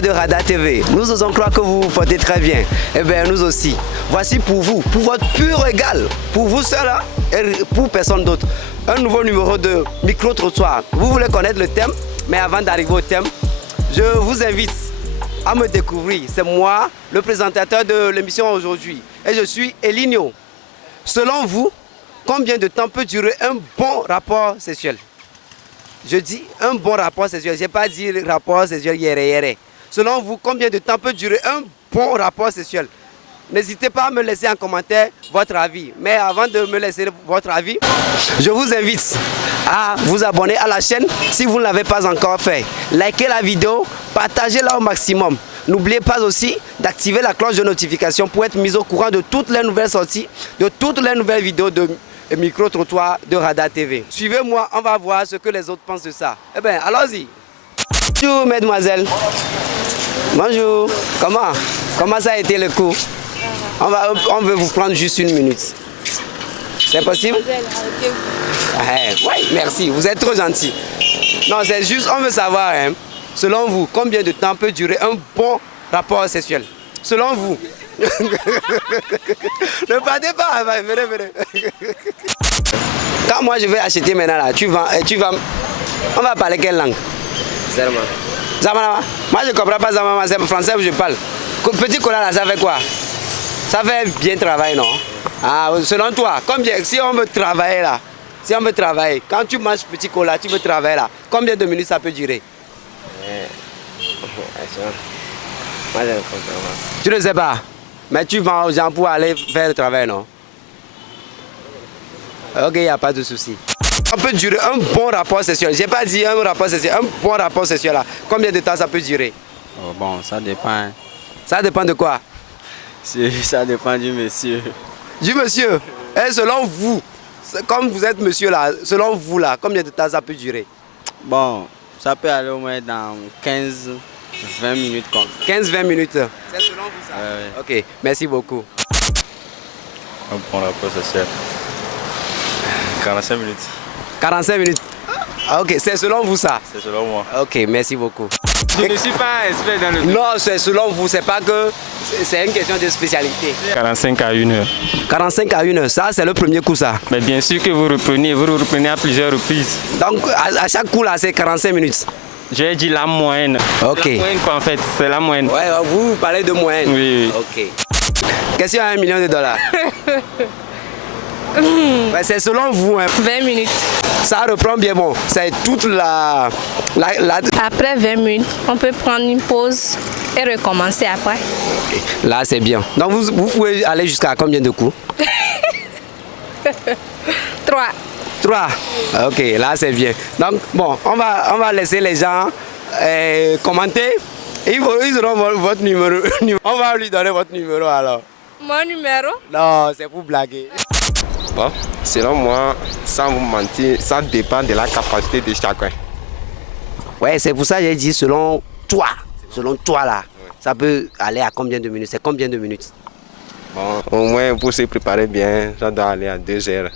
De Radar TV, nous osons croire que vous vous portez très bien. Eh bien, nous aussi. Voici pour vous, pour votre pur régal, pour vous seul et pour personne d'autre, un nouveau numéro de Micro-Trottoir. Vous voulez connaître le thème, mais avant d'arriver au thème, je vous invite à me découvrir. C'est moi, le présentateur de l'émission aujourd'hui. Et je suis Elinio. Selon vous, combien de temps peut durer un bon rapport sexuel? Je dis un bon rapport sexuel, je n'ai pas dit rapport sexuel yéré. Selon vous, combien de temps peut durer un bon rapport sexuel? N'hésitez pas à me laisser en commentaire votre avis. Mais avant de me laisser votre avis, je vous invite à vous abonner à la chaîne si vous ne l'avez pas encore fait. Likez la vidéo, partagez-la au maximum. N'oubliez pas aussi d'activer la cloche de notification pour être mis au courant de toutes les nouvelles sorties, de toutes les nouvelles vidéos de Micro-Trottoir de Radar TV. Suivez-moi, on va voir ce que les autres pensent de ça. Eh bien, allons-y. Bonjour, mesdemoiselles. Bonjour. Comment ça a été le cours? On veut vous prendre juste une minute. C'est possible? Oui, merci. Vous êtes trop gentil. Non, c'est juste, on veut savoir, selon vous, combien de temps peut durer un bon rapport sexuel? Selon vous. Ne partez pas, venez. Quand moi je vais acheter maintenant là, tu vas, on va parler quelle langue? Zamana. Moi je ne comprends pas Zamana, c'est français où je parle. Petit cola là, ça fait quoi? Ça fait bien travailler, non? Ah, selon toi, combien, si on veut travailler là, quand tu manges petit cola, tu veux travailler là, combien de minutes ça peut durer? Moi je ne comprends pas. Tu ne sais pas? Mais tu vends aux gens pour aller faire le travail, non? Ok, il n'y a pas de souci. Ça peut durer un bon rapport sexuel. Je n'ai pas dit un rapport sexuel, un bon rapport sexuel là. Combien de temps ça peut durer? Oh, bon, ça dépend. Ça dépend de quoi? Ça dépend du monsieur. Du monsieur? Et selon vous, comme vous êtes monsieur là, selon vous là, combien de temps ça peut durer? Bon, ça peut aller au moins dans 15-20 minutes. 15-20 minutes. C'est selon vous ça? Ok, merci beaucoup. Un bon rapport sexuel. 45 minutes. 45 minutes. Ah, ok, c'est selon vous ça? C'est selon moi. Ok, merci beaucoup. Je ne suis pas expert dans le... Non, c'est selon vous, c'est pas que... C'est une question de spécialité. 45 à 1 heure. 45 à 1 heure, ça c'est le premier coup ça? Mais bien sûr que vous reprenez à plusieurs reprises. Donc à chaque coup là, c'est 45 minutes? J'ai dit la moyenne. Ok. La moyenne quoi en fait, c'est la moyenne. Ouais, vous parlez de moyenne? Oui. Ok. Question à $1 million. Ouais, c'est selon vous. 20 minutes. Ça reprend bien bon. C'est toute la... Après 20 minutes, on peut prendre une pause et recommencer après. Okay. Là, c'est bien. Donc vous pouvez aller jusqu'à combien de coups? 3. 3. Ok, là c'est bien. Donc bon, on va laisser les gens commenter. Ils auront votre numéro. On va lui donner votre numéro alors. Mon numéro? Non, c'est pour blaguer. Bon, selon moi, sans vous mentir, ça dépend de la capacité de chacun. Ouais, c'est pour ça que j'ai dit selon toi. Selon toi là, ça peut aller à combien de minutes? C'est combien de minutes? Bon, au moins pour se préparer bien, ça doit aller à 2 heures.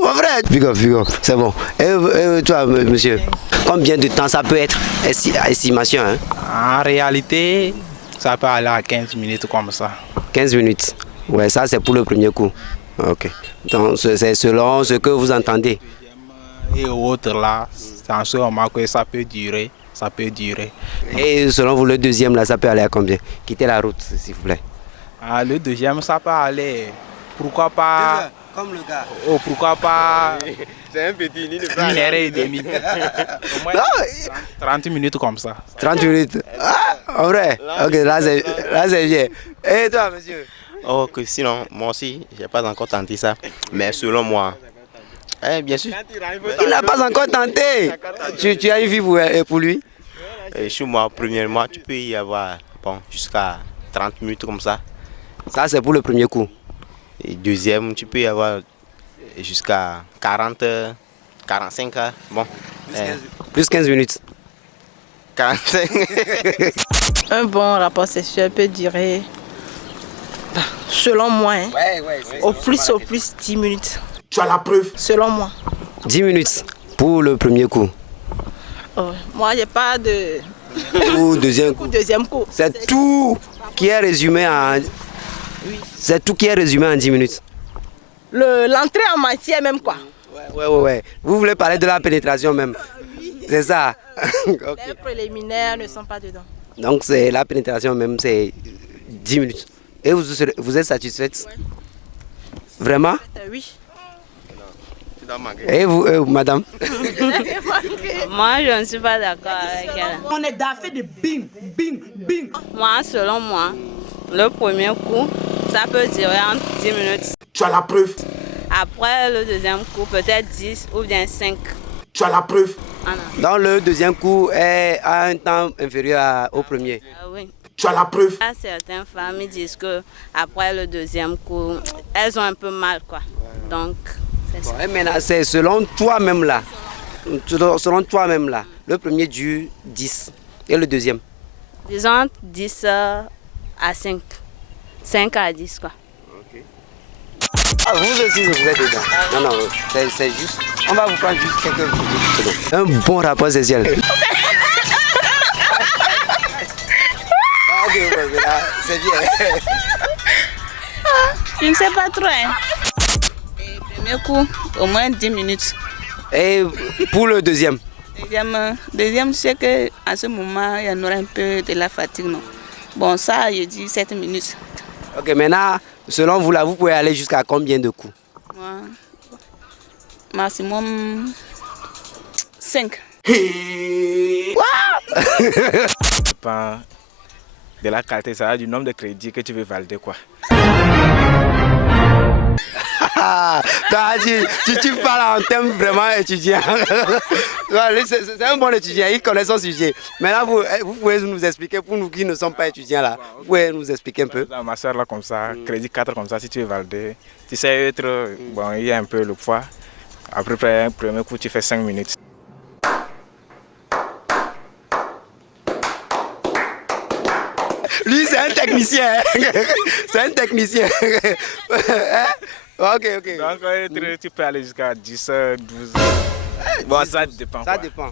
Mon frère! Figo, c'est bon. Et toi, monsieur, combien de temps ça peut être? Estimation, hein? En réalité, ça peut aller à 15 minutes comme ça. 15 minutes. Ouais, ça c'est pour le premier coup. Ok. Donc c'est selon ce que vous entendez. Et autres là, c'est en ce moment que ça peut durer. Et selon vous, le deuxième là, ça peut aller à combien? Quittez la route, s'il vous plaît. Ah, le deuxième, ça peut aller. Pourquoi pas? Comme le gars. Oh, pourquoi pas? C'est un petit nid de 1h30. Au moins 30 minutes comme ça. 30 minutes. Ah, en vrai? Ok, là c'est bien. Et toi, monsieur? Oh, que sinon, moi aussi, je n'ai pas encore tenté ça. Mais selon moi, bien sûr. Il n'a pas encore tenté. Tu as une vie pour lui? Chez moi, premièrement, tu peux y avoir jusqu'à 30 minutes comme ça. Ça, c'est pour le premier coup. Et deuxième, tu peux y avoir jusqu'à 40, 45. Bon. Plus 15 minutes. 45. Un bon rapport sexuel peut durer, selon moi, hein, au plus 10 minutes. Tu as la preuve? Selon moi. 10 minutes pour le premier coup. Oh, moi, j'ai pas de Ou deuxième coup. deuxième coup. C'est tout qui est résumé en... C'est tout qui est résumé en 10 minutes. L'entrée en matière même, quoi. Ouais. Vous voulez parler de la pénétration même. C'est ça. Les préliminaires ne sont pas dedans. Donc c'est la pénétration même, c'est 10 minutes. Et vous êtes satisfaite? Vraiment? Oui. Et vous, madame? Moi, je ne suis pas d'accord avec elle. On est d'affaire de bing, bing, bing. Moi, selon moi, le premier coup, ça peut durer entre 10 minutes. Tu as la preuve? Après le deuxième coup, peut-être 10 ou bien 5. Tu as la preuve? Dans le deuxième coup est à un temps inférieur au premier. Oui. Tu as la preuve? Certaines femmes disent que après le deuxième coup, elles ont un peu mal, quoi. Donc, c'est ça. Et maintenant, c'est selon toi-même là. Selon toi-même là. Le premier dure 10. Et le deuxième? Disons 10 à 5. 5 à 10, quoi. Ah, vous aussi, vous êtes dedans. Non, c'est juste. On va vous prendre juste quelques secondes. Un bon rapport sexuel. C'est bien. Je ne sais pas trop. Hein. Premier coup, au moins 10 minutes. Et pour le deuxième? Deuxième, je sais qu'à ce moment, il y en aura un peu de la fatigue. Non? Bon, ça, je dis 7 minutes. Ok, maintenant, selon vous, là, vous pouvez aller jusqu'à combien de coups? Maximum 5. Dépend de la qualité, ça va du nombre de crédits que tu veux valider, quoi. Tu parles en termes vraiment étudiants. C'est un bon étudiant, il connaît son sujet. Maintenant, vous pouvez nous expliquer, pour nous qui ne sommes pas étudiants là, vous pouvez nous expliquer un peu? Ma soeur là comme ça, crédit 4 comme ça, si tu veux valider, tu sais être, bon, il y a un peu le poids. Après un premier coup, tu fais 5 minutes. Lui, c'est un technicien. C'est un technicien. Ok. Donc, tu peux aller jusqu'à 10, 12. Bon, ça dépend. Ça dépend.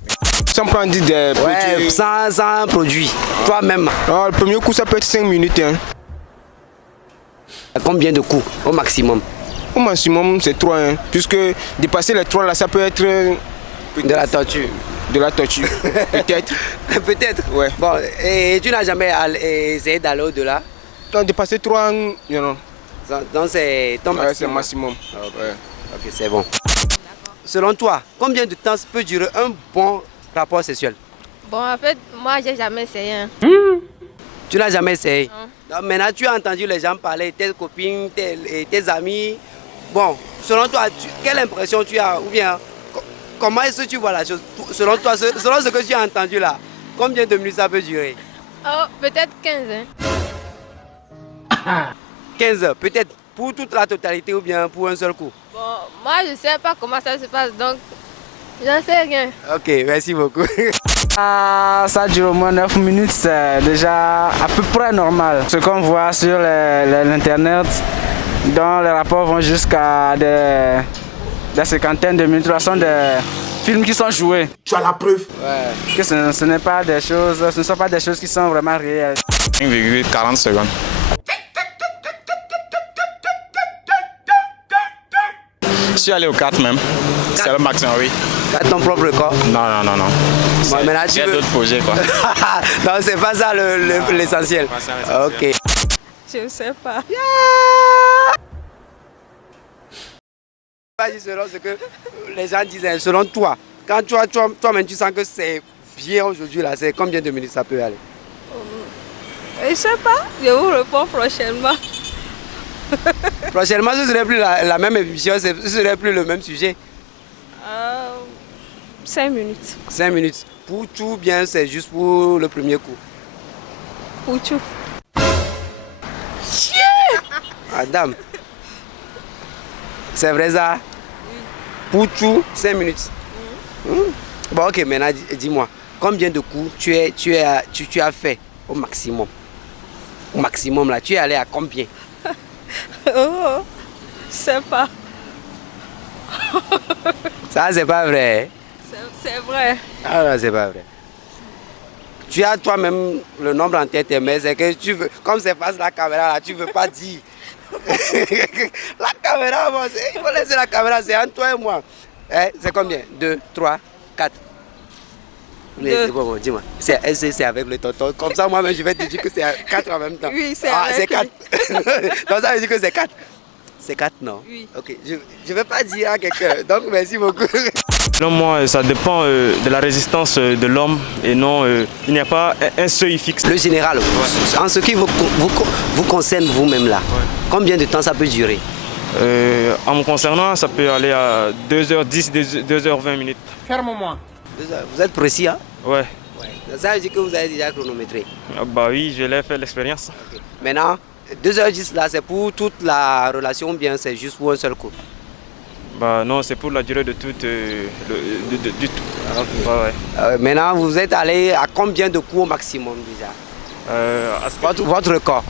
Sans prendre des produits. Sans produit. Toi-même. Le premier coup, ça peut être 5 minutes. Hein. Combien de coups au maximum? Au maximum, c'est 3. Hein, puisque dépasser les 3, là, ça peut être... De la torture. De la torture, peut-être. Peut-être. Ouais. Bon, et tu n'as jamais essayé d'aller au-delà? Donc, dépasser 3, non. Donc, c'est ton maximum? C'est le maximum. Ok, c'est bon. Selon toi, combien de temps peut durer un bon rapport sexuel? Bon, en fait, moi, j'ai jamais essayé. Hein. Tu n'as jamais essayé? Non. Maintenant, tu as entendu les gens parler, tes copines, tes amis. Bon, selon toi, quelle impression tu as? Ou bien, comment est-ce que tu vois la chose? Selon toi, selon ce que tu as entendu là, combien de minutes ça peut durer? Oh, peut-être 15. Hein. 15 heures, peut-être pour toute la totalité ou bien pour un seul coup? Bon, moi, je ne sais pas comment ça se passe, donc j'en sais rien. Ok, merci beaucoup. Ça dure au moins 9 minutes, c'est déjà à peu près normal. Ce qu'on voit sur l'internet, dont les rapports vont jusqu'à des cinquantaines de minutes, ce sont des films qui sont joués. Tu as la preuve? Ouais. Que ce n'est pas des choses, ce ne sont pas des choses qui sont vraiment réelles. 1,40 secondes. Je suis allé au 4 même. C'est le maximum, oui. 4 ton propre corps? Non. J'ai d'autres projets, quoi. Non, c'est pas ça l'essentiel. Ok. Je ne sais pas. Selon ce que les gens disaient, selon toi, quand toi-même tu sens que c'est bien aujourd'hui, là, c'est combien de minutes ça peut aller? Je ne sais pas, je vous réponds prochainement. Prochainement, ce ne serait plus la même émission, ce ne serait plus le même sujet. 5 minutes. 5 minutes. Pour tout bien, c'est juste pour le premier coup. Pour tout. Madame, c'est vrai ça? Oui. Pour tout, 5 minutes. Bon, ok, maintenant dis-moi, combien de coups tu as fait au maximum? Au maximum, là, tu es allé à combien? Oh, je sais pas. Ça, c'est pas vrai. C'est vrai. Ah non, c'est pas vrai. Tu as toi-même le nombre en tête, mais c'est que tu veux, comme c'est face la caméra là, tu veux pas dire. La caméra, bon, il faut laisser la caméra, c'est entre toi et moi. C'est combien? 2, 3, 4. Bon, dis-moi. C'est avec le tonton. Comme ça, moi-même, je vais te dire que c'est 4 en même temps. Oui, c'est c'est avec 4. Donc ça veut dire que c'est 4. C'est 4, non? Oui. Ok, je ne vais pas dire à quelqu'un. Donc, merci beaucoup. Selon moi, ça dépend de la résistance de l'homme et non, il n'y a pas un seuil fixe. Le général, en ce qui vous concerne vous-même là, combien de temps ça peut durer? En me concernant, ça peut aller à 2h10, 2h20 minutes. Ferme-moi. Vous êtes précis, hein? Ouais. Ça veut dire que vous avez déjà chronométré. Bah oui, je l'ai fait l'expérience. Okay. Maintenant, 2h10 là, c'est pour toute la relation ou bien c'est juste pour un seul coup? Bah non, c'est pour la durée de tout. Du tout. Okay. Ouais. Maintenant, vous êtes allé à combien de coups au maximum déjà? Votre record?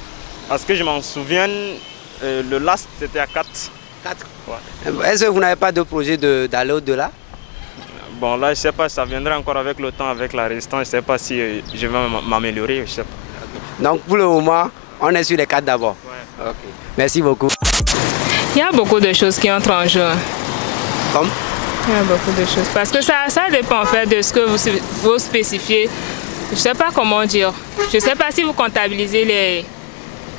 À ce que je m'en souvienne, le last c'était à 4. 4? Ouais. Est-ce que vous n'avez pas de projet d'aller au-delà? Bon là, je sais pas, ça viendra encore avec le temps, avec la résistance. Je sais pas si je vais m'améliorer, je sais pas. Okay. Donc pour le moment, on est sur les 4 d'abord. Ouais. Okay. Merci beaucoup. Il y a beaucoup de choses qui entrent en jeu. Comme? Il y a beaucoup de choses. Parce que ça dépend en fait de ce que vous spécifiez. Je ne sais pas comment dire. Je ne sais pas si vous comptabilisez les...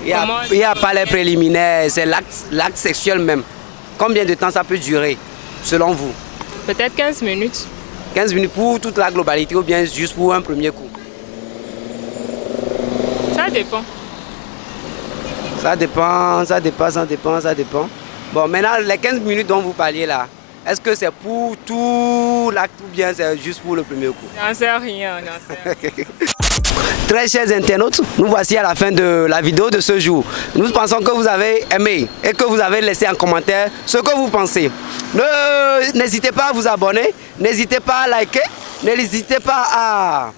Il n'y a pas les préliminaires, c'est l'acte sexuel même. Combien de temps ça peut durer, selon vous? Peut-être 15 minutes. 15 minutes pour toute la globalité ou bien juste pour un premier coup? Ça dépend. Ça dépend. Bon, maintenant, les 15 minutes dont vous parliez là, est-ce que c'est pour tout l'acte ou bien c'est juste pour le premier coup? J'en sais rien, Très chers internautes, nous voici à la fin de la vidéo de ce jour. Nous pensons que vous avez aimé et que vous avez laissé en commentaire ce que vous pensez. N'hésitez pas à vous abonner, n'hésitez pas à liker, n'hésitez pas à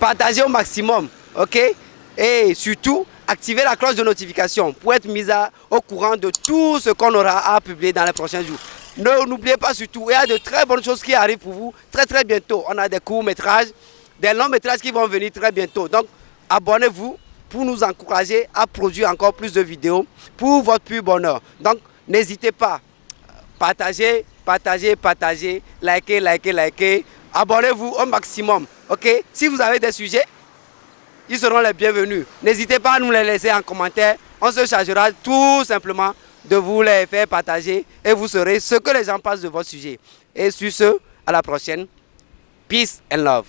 partager au maximum, ok? Et surtout, activez la cloche de notification pour être mis au courant de tout ce qu'on aura à publier dans les prochains jours. N'oubliez pas surtout, il y a de très bonnes choses qui arrivent pour vous très bientôt. On a des courts-métrages, des longs-métrages qui vont venir très bientôt. Donc, abonnez-vous pour nous encourager à produire encore plus de vidéos pour votre plus bonheur. Donc, n'hésitez pas. Partagez, likez. Abonnez-vous au maximum. Ok? Si vous avez des sujets, ils seront les bienvenus. N'hésitez pas à nous les laisser en commentaire. On se chargera tout simplement de vous les faire partager et vous saurez ce que les gens pensent de votre sujet. Et sur ce, à la prochaine. Peace and love.